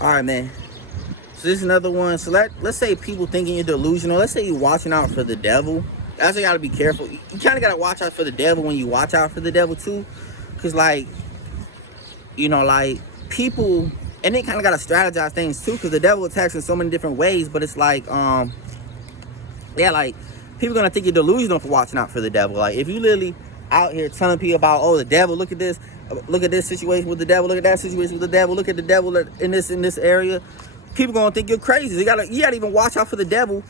All right, man. So this is another one. So let's say people thinking you're delusional. Let's say you're watching out for the devil. That's why you gotta be careful. You kind of gotta watch out for the devil when you watch out for the devil too, cause like, like people, and they kind of gotta strategize things too, cause the devil attacks in so many different ways. But it's like, yeah, like people gonna think you're delusional for watching out for the devil. Like if you literally out here telling people about, oh, the devil, look at this situation with the devil, look at that situation with the devil, look at the devil in this area. People gonna think you're crazy. You gotta even watch out for the devil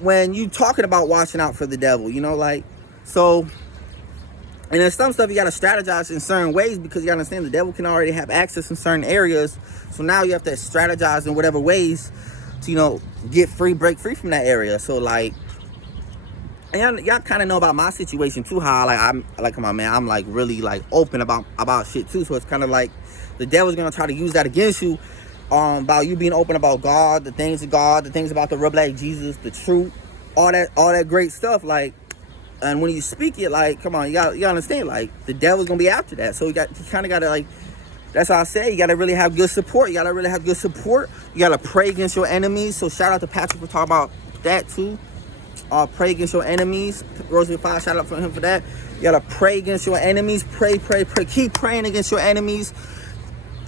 when you talking about watching out for the devil. Like so. And then some stuff you gotta strategize in certain ways, because you gotta understand the devil can already have access in certain areas. So now you have to strategize in whatever ways to break free from that area. So like, and y'all kind of know about my situation too, how I'm come on, man, I'm like really like open about shit too. So it's kind of like the devil's gonna try to use that against you, about you being open about God, the things about the real black Jesus, the truth, all that great stuff. Like, and when you speak it, like, come on, you understand, like the devil's gonna be after that. So you kind of gotta, like, that's how I say, you gotta really have good support. You gotta pray against your enemies. So shout out to Patrick for talking about that too. Pray against your enemies. Rosary 5, shout out for him for that. You gotta pray against your enemies. Pray. Keep praying against your enemies.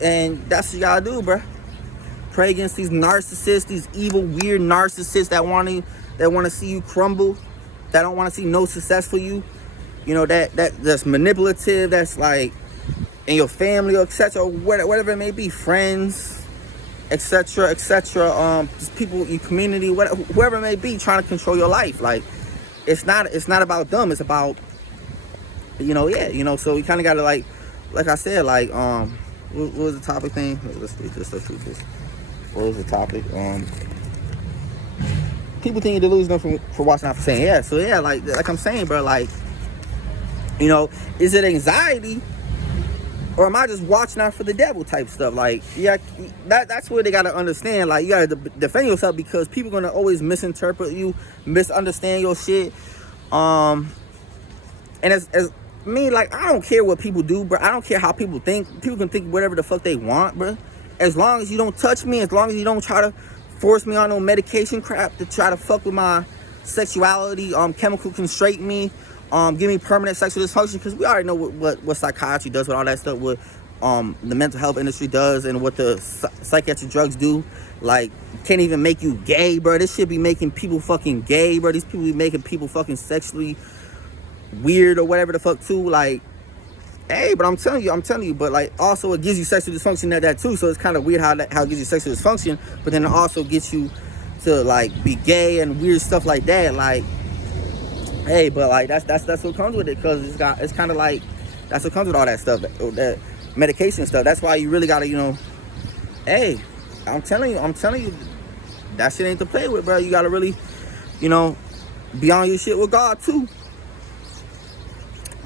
And that's what you gotta do, bro. Pray against these narcissists, these evil, weird narcissists that want to see you crumble, that don't want to see no success for you. That's manipulative, that's like in your family, or etc., whatever it may be, friends, etc., just people in your community, whoever it may be, trying to control your life. Like, it's not about them, it's about, so you kind of got to, like I said, like, what was the topic thing? Let's read this. What was the topic? People think you're delusional for watching out for saying, yeah. So yeah, like I'm saying, bro, like, is it anxiety, or am I just watching out for the devil type stuff? Like, yeah, that's where they gotta understand. Like, you gotta defend yourself, because people gonna always misinterpret you, misunderstand your shit. And as me, like, I don't care what people do, bro. I don't care how people think. People can think whatever the fuck they want, bro. As long as you don't touch me, as long as you don't try to force me on no medication crap to try to fuck with my sexuality, chemical constraint me, give me permanent sexual dysfunction, because we already know what psychiatry does with all that stuff, what the mental health industry does, and what the psychiatric drugs do. Like, can't even make you gay, bro. This shit be making people fucking gay, bro. These people be making people fucking sexually weird or whatever the fuck too. Like, hey, but I'm telling you, but like, also it gives you sexual dysfunction at that too. So it's kind of weird how it gives you sexual dysfunction, but then it also gets you to like be gay and weird stuff like that. Like, hey, but like that's what comes with it, because it's kind of like, that's what comes with all that stuff, that medication stuff. That's why you really gotta, hey, I'm telling you, that shit ain't to play with, bro. You gotta really, be on your shit with God too.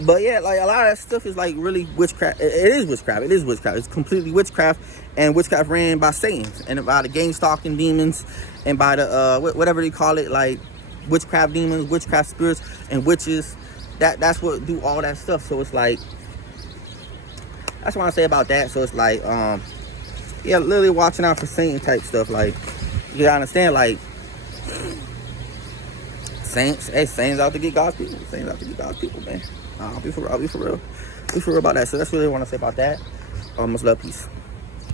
But yeah, like, a lot of that stuff is like really witchcraft. It is witchcraft. It's completely witchcraft, and witchcraft ran by Satans and by the game stalking demons, and by the whatever they call it, like witchcraft demons, witchcraft spirits, and witches. That's what do all that stuff. So it's like, that's what I say about that. So it's like, yeah, literally watching out for Satan type stuff. Like, you gotta understand, like, Saints out to get God's people. Saints out to get God's people, man. I'll be for real about that. So that's what I want to say about that. Much love, peace.